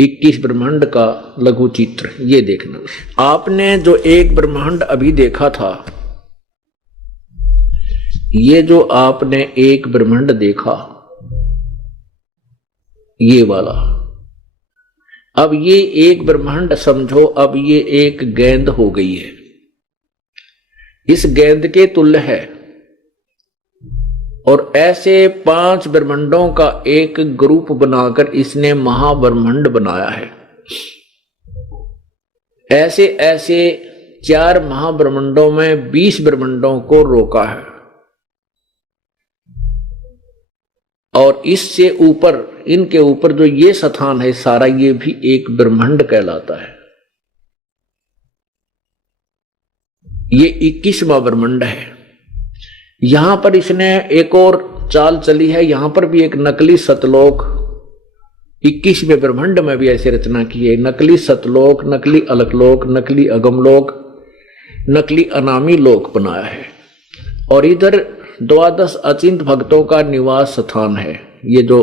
21 ब्रह्मांड का लघु चित्र ये देखना। आपने जो एक ब्रह्मांड अभी देखा था, ये जो आपने एक ब्रह्मांड देखा ये वाला, अब ये एक ब्रह्मांड समझो, अब ये एक गेंद हो गई है, इस गेंद के तुल्य है। और ऐसे 5 ब्रह्मांडों का एक ग्रुप बनाकर इसने महाब्रह्मांड बनाया है। ऐसे ऐसे 4 महाब्रह्मांडों में 20 ब्रह्मांडों को रोका है। और इससे ऊपर, इनके ऊपर जो ये स्थान है सारा, ये भी एक ब्रह्मांड कहलाता है। ये 21वां ब्रह्मांड है। यहां पर इसने एक और चाल चली है, यहां पर भी एक नकली सतलोक, 21वें ब्रह्मांड में भी ऐसे रचना की है। नकली सतलोक, नकली अलकलोक, नकली अगमलोक, नकली अनामी लोक बनाया है। और इधर 12 अचिंत भक्तों का निवास स्थान है। ये जो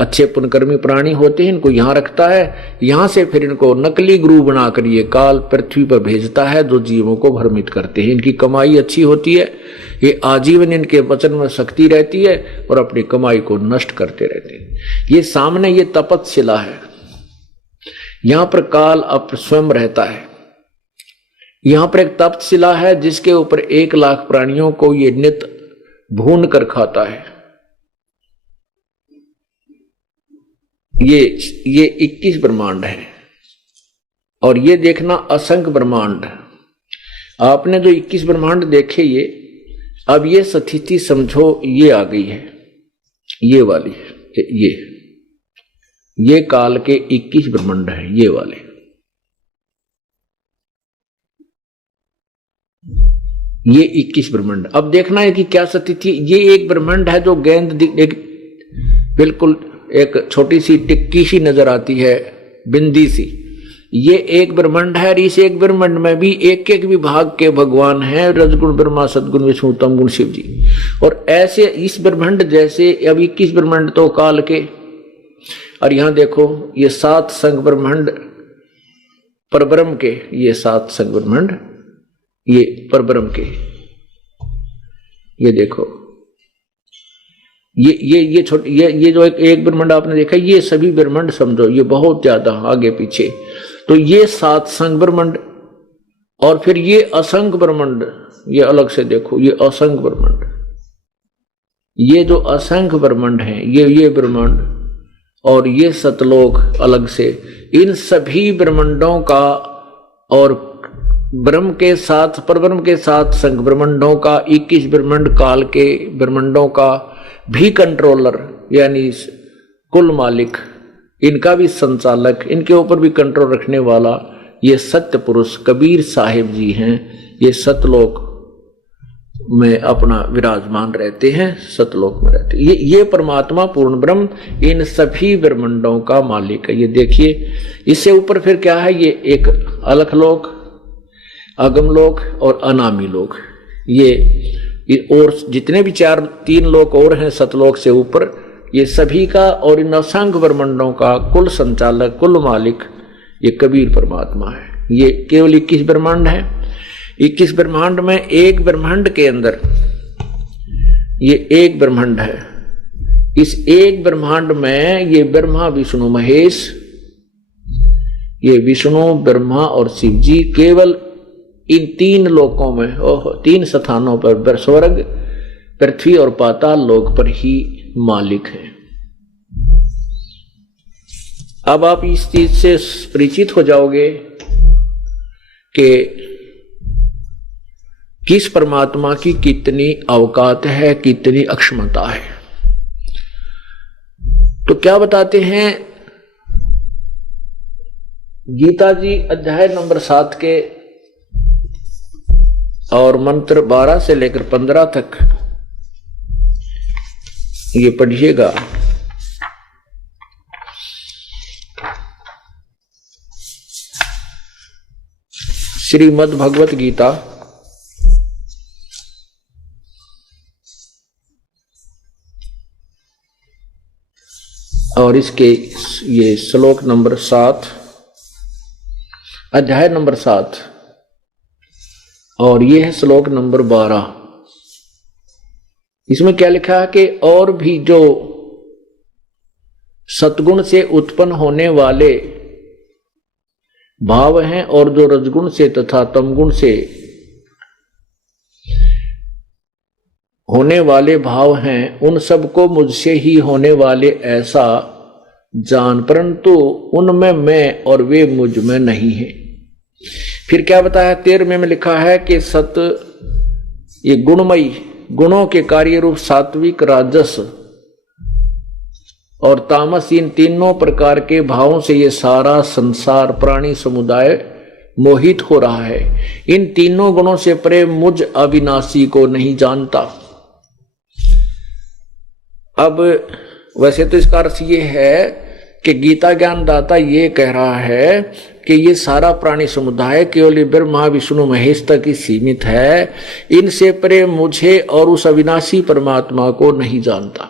अच्छे पुण्यकर्मी प्राणी होते हैं इनको यहां रखता है, यहां से फिर इनको नकली गुरु बनाकर ये काल पृथ्वी पर भेजता है, जो जीवों को भ्रमित करते हैं। इनकी कमाई अच्छी होती है, ये आजीवन इनके वचन में शक्ति रहती है और अपनी कमाई को नष्ट करते रहते हैं। ये सामने ये तपतशिला है, यहां पर काल अब स्वयं रहता है। यहां पर एक तपतशिला है जिसके ऊपर 1 लाख प्राणियों को ये नित भून कर खाता है। ये 21 ब्रह्मांड है। और ये देखना असंख्य ब्रह्मांड। आपने जो 21 ब्रह्मांड देखे, ये अब ये स्थिति समझो ये आ गई है, ये वाली, ये काल के 21 ब्रह्मांड है, ये वाले। ये 21 ब्रह्मांड। अब देखना है कि क्या स्थिति। ये एक ब्रह्मांड है जो गेंद बिल्कुल एक छोटी सी टिक्की सी नजर आती है, बिंदी सी। ये एक ब्रह्मांड है। इस एक ब्रह्मांड में भी एक एक विभाग के भगवान हैं, रजगुण ब्रह्मा, सदगुण विष्णु, तमगुण शिव जी। और ऐसे इस ब्रह्मांड जैसे अब 21 ब्रह्मांड तो काल के। और यहां देखो ये 7 संघ ब्रह्मांड परब्रह्म के, ये 7 संघ ब्रह्मांड ये परब्रह्म के। ये देखो ये छोटे, ये जो एक ब्रह्मांड आपने देखा, ये सभी ब्रह्मांड समझो ये बहुत ज्यादा आगे पीछे। तो ये 7 संघ ब्रह्मांड। और फिर ये असंख्य ब्रह्मांड, ये अलग से देखो, ये असंख्य ब्रह्मांड। ये जो असंख्य ब्रह्मांड है, ये ब्रह्मांड और ये सतलोक अलग से, इन सभी ब्रह्मांडों का और ब्रह्म के साथ, परब्रह्म के साथ संघ ब्रह्मांडों का, 21 ब्रह्मांड काल के ब्रह्मांडों का भी कंट्रोलर, यानी कुल मालिक, इनका भी संचालक, इनके ऊपर भी कंट्रोल रखने वाला ये सत्य पुरुष कबीर साहिब जी हैं। ये सतलोक में अपना विराजमान रहते हैं, सतलोक में रहते हैं। ये परमात्मा पूर्ण ब्रह्म इन सभी ब्रह्मांडों का मालिक है। ये देखिए, इससे ऊपर फिर क्या है, ये एक अलखलोक, अगमलोक और अनामी लोक। ये और जितने भी 3 लोक और हैं सतलोक से ऊपर, ये सभी का और इन असंख्य ब्रह्मांडों का कुल संचालक, कुल मालिक ये कबीर परमात्मा है। ये केवल 21 ब्रह्मांड है। 21 ब्रह्मांड में एक ब्रह्मांड के अंदर ये एक ब्रह्मांड है। इस एक ब्रह्मांड में ये ब्रह्मा, विष्णु, महेश, ये विष्णु, ब्रह्मा और शिव जी केवल इन 3 लोकों में, 3 स्थानों पर, स्वर्ग, पृथ्वी और पाताल लोक पर ही मालिक है। अब आप इस चीज से परिचित हो जाओगे कि किस परमात्मा की कितनी अवकात है, कितनी अक्षमता है। तो क्या बताते हैं गीता जी अध्याय नंबर 7 के और मंत्र 12 से लेकर 15 तक ये पढ़िएगा। श्रीमद् भगवत गीता और इसके ये श्लोक नंबर 7, अध्याय नंबर 7, और ये है श्लोक नंबर 12। इसमें क्या लिखा है कि और भी जो सतगुण से उत्पन्न होने वाले भाव हैं और जो रजगुण से तथा तमगुण से होने वाले भाव हैं, उन सबको मुझसे ही होने वाले ऐसा जान, परंतु उनमें मैं और वे मुझ में नहीं है। फिर क्या बताया 13वें में लिखा है कि सत ये गुणमयी, गुणों के कार्य रूप सात्विक, राजस और तामस, इन तीनों प्रकार के भावों से ये सारा संसार प्राणी समुदाय मोहित हो रहा है। इन तीनों गुणों से परे मुझ अविनाशी को नहीं जानता। अब वैसे तो इसका अर्थ ये है कि गीता ज्ञान दाता ये कह रहा है कि ये सारा प्राणी समुदाय केवल ब्रह्मा विष्णु महेश तक ही सीमित है, इनसे परे मुझे और उस अविनाशी परमात्मा को नहीं जानता।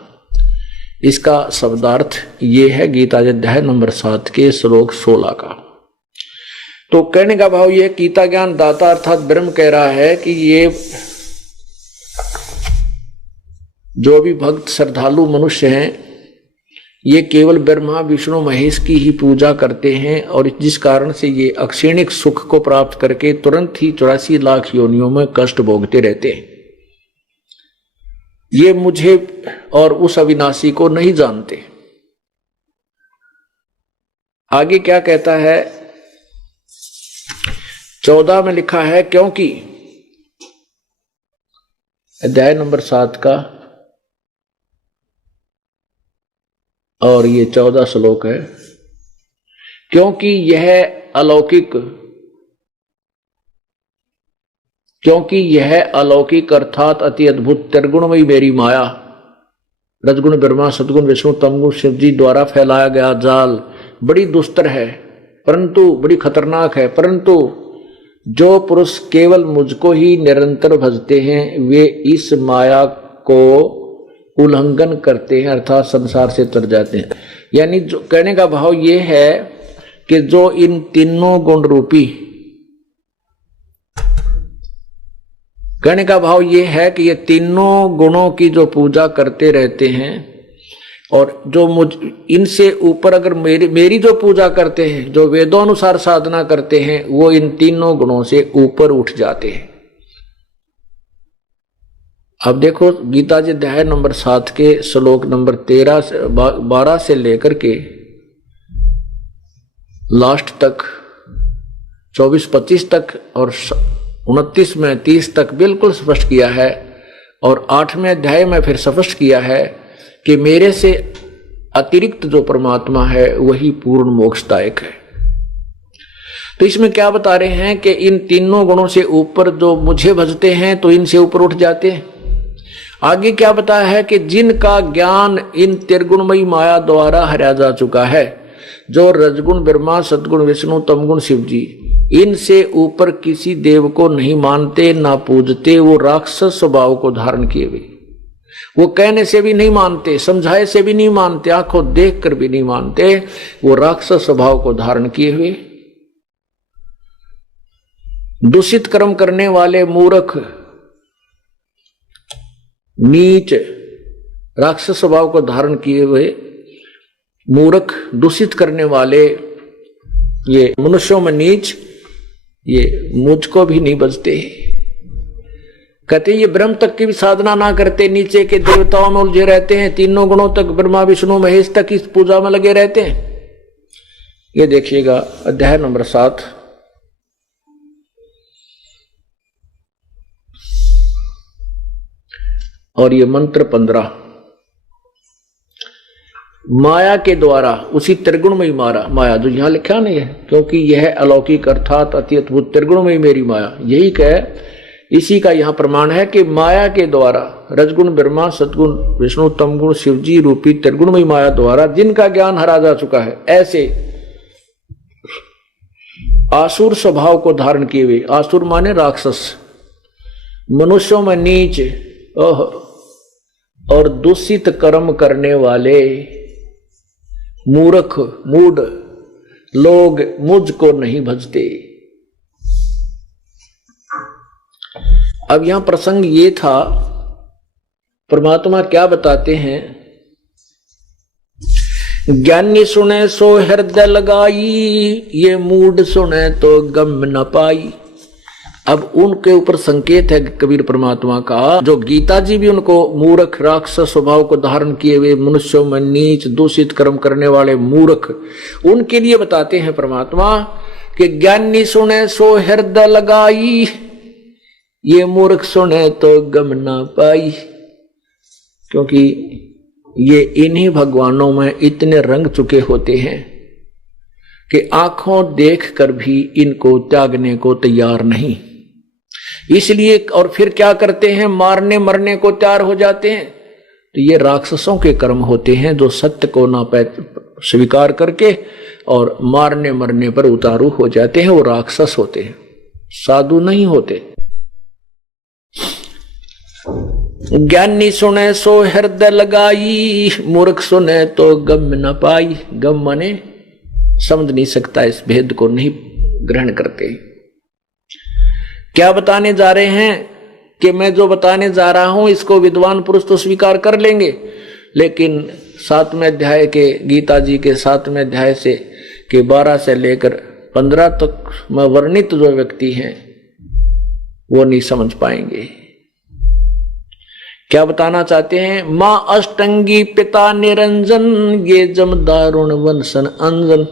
इसका शब्दार्थ ये है गीता अध्याय नंबर 7 के श्लोक 16 का। तो कहने का भाव ये, गीता ज्ञान दाता अर्थात ब्रह्म कह रहा है कि ये जो भी भक्त श्रद्धालु मनुष्य हैं, ये केवल ब्रह्मा विष्णु महेश की ही पूजा करते हैं, और जिस कारण से ये अक्षणिक सुख को प्राप्त करके तुरंत ही 84 लाख योनियों में कष्ट भोगते रहते हैं। ये मुझे और उस अविनाशी को नहीं जानते। आगे क्या कहता है 14 में लिखा है, क्योंकि अध्याय नंबर 7 का और ये 14 श्लोक है, क्योंकि यह अलौकिक अर्थात अति अद्भुत त्रिगुणमयी मेरी माया, रजगुण ब्रह्मा सदगुण विष्णु तमगुण शिव जी द्वारा फैलाया गया जाल बड़ी दुस्तर है, परंतु बड़ी खतरनाक है, परंतु जो पुरुष केवल मुझको ही निरंतर भजते हैं, वे इस माया को उल्लंघन करते हैं, अर्थात संसार से तर जाते हैं। यानी जो कहने का भाव ये है कि जो इन तीनों गुण रूपी, कहने का भाव ये है कि ये तीनों गुणों की जो पूजा करते रहते हैं, और जो इनसे ऊपर अगर मेरी जो पूजा करते हैं, जो वेदों अनुसार साधना करते हैं, वो इन तीनों गुणों से ऊपर उठ जाते हैं। अब देखो गीता जी अध्याय नंबर 7 के श्लोक नंबर 12 से लेकर के लास्ट तक 24-25 तक और 29 में 30 तक बिल्कुल स्पष्ट किया है, और 8वें अध्याय में फिर स्पष्ट किया है कि मेरे से अतिरिक्त जो परमात्मा है वही पूर्ण मोक्षदायक है। तो इसमें क्या बता रहे हैं कि इन तीनों गुणों से ऊपर जो मुझे भजते हैं तो इनसे ऊपर उठ जाते हैं। आगे क्या बताया है कि जिनका ज्ञान इन त्रिगुणमयी माया द्वारा हरा जा चुका है, जो रजगुण ब्रह्मा सदगुण विष्णु तमगुण शिव जी, इनसे ऊपर किसी देव को नहीं मानते ना पूजते, वो राक्षस स्वभाव को धारण किए हुए, वो कहने से भी नहीं मानते, समझाए से भी नहीं मानते, आंखों देख कर भी नहीं मानते, वो राक्षस स्वभाव को धारण किए हुए दूषित कर्म करने वाले मूर्ख नीच राक्षस स्वभाव को धारण किए हुए मूर्ख दूषित करने वाले ये मनुष्यों में नीच, ये मुझको भी नहीं बचते। कहते ये ब्रह्म तक की भी साधना ना करते, नीचे के देवताओं में उलझे रहते हैं, तीनों गुणों तक ब्रह्मा विष्णु महेश तक इस पूजा में लगे रहते हैं। ये देखिएगा अध्याय नंबर 7 और ये मंत्र 15, माया के द्वारा, उसी त्रिगुणमयी माया जो यहां लिखा नहीं है, क्योंकि यह अलौकिक अर्थात अति अद्भुत त्रिगुणमयी मेरी माया, यही कह इसी का यहां प्रमाण है कि माया के द्वारा रजगुण ब्रह्मा सतगुण विष्णु तमगुण शिवजी रूपी त्रिगुणमयी माया द्वारा जिनका ज्ञान हरा जा चुका है, ऐसे आसुर स्वभाव को धारण किए हुए, आसुर माने राक्षस, मनुष्यों में नीच और दूषित कर्म करने वाले मूर्ख मूढ़ लोग मुझको नहीं भजते। अब यहां प्रसंग ये था, परमात्मा क्या बताते हैं, ज्ञानी सुने सो हृदय लगाई, ये मूढ़ सुने तो गम न पाई। अब उनके ऊपर संकेत है कबीर परमात्मा का, जो गीता जी भी उनको मूर्ख राक्षस स्वभाव को धारण किए हुए मनुष्यों में नीच दूषित कर्म करने वाले मूर्ख, उनके लिए बताते हैं परमात्मा कि ज्ञानी सुने सो हृदय लगाई, ये मूर्ख सुने तो गम ना पाई। क्योंकि ये इन्हीं भगवानों में इतने रंग चुके होते हैं कि आंखों देखकर भी इनको त्यागने को तैयार नहीं। इसलिए और फिर क्या करते हैं, मारने मरने को तैयार हो जाते हैं। तो ये राक्षसों के कर्म होते हैं, जो सत्य को ना स्वीकार करके और मारने मरने पर उतारू हो जाते हैं। वो राक्षस होते हैं, साधु नहीं होते। ज्ञानी सुने सो हृदय लगाई, मूर्ख सुने तो गम न पाई। गम माने समझ नहीं सकता, इस भेद को नहीं ग्रहण करते। क्या बताने जा रहे हैं कि मैं जो बताने जा रहा हूं इसको विद्वान पुरुष तो स्वीकार कर लेंगे, लेकिन 7वें अध्याय के गीता जी के 7वें अध्याय से के 12 से लेकर 15 तक में वर्णित जो व्यक्ति हैं वो नहीं समझ पाएंगे। क्या बताना चाहते हैं, मां अष्टंगी पिता निरंजन, ये जम दारुण वंशन अंजन।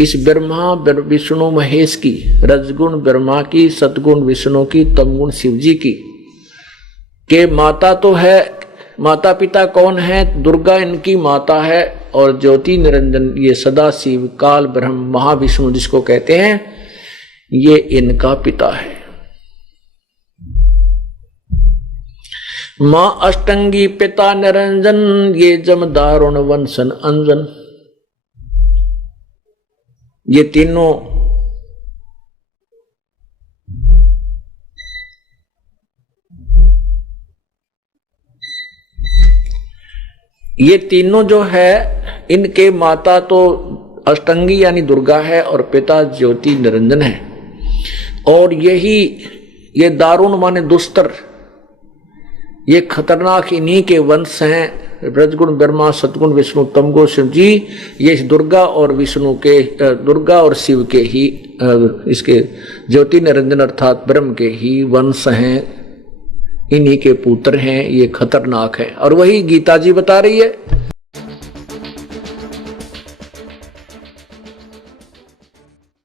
इस ब्रह्मा विष्णु महेश की, रजगुण ब्रह्मा की, सतगुण विष्णु की, तमगुण शिव जी की के माता तो है, माता पिता कौन है, दुर्गा इनकी माता है, और ज्योति निरंजन ये सदा शिव काल ब्रह्म महाविष्णु जिसको कहते हैं, ये इनका पिता है। मां अष्टंगी पिता निरंजन, ये जम दारुण वंशन अंजन। ये तीनों जो है, इनके माता तो अष्टंगी यानी दुर्गा है और पिता ज्योति निरंजन है। और ये दारुण माने दुस्तर, ये खतरनाक इन्हीं के वंश हैं। रजगुण ब्रह्मा, सतगुण विष्णु, तमगुण शिव जी, ये दुर्गा और विष्णु के, दुर्गा और शिव के ही, इसके ज्योति निरंजन अर्थात ब्रह्म के ही वंश हैं, इन्हीं के पुत्र हैं। ये खतरनाक है और वही गीता जी बता रही है।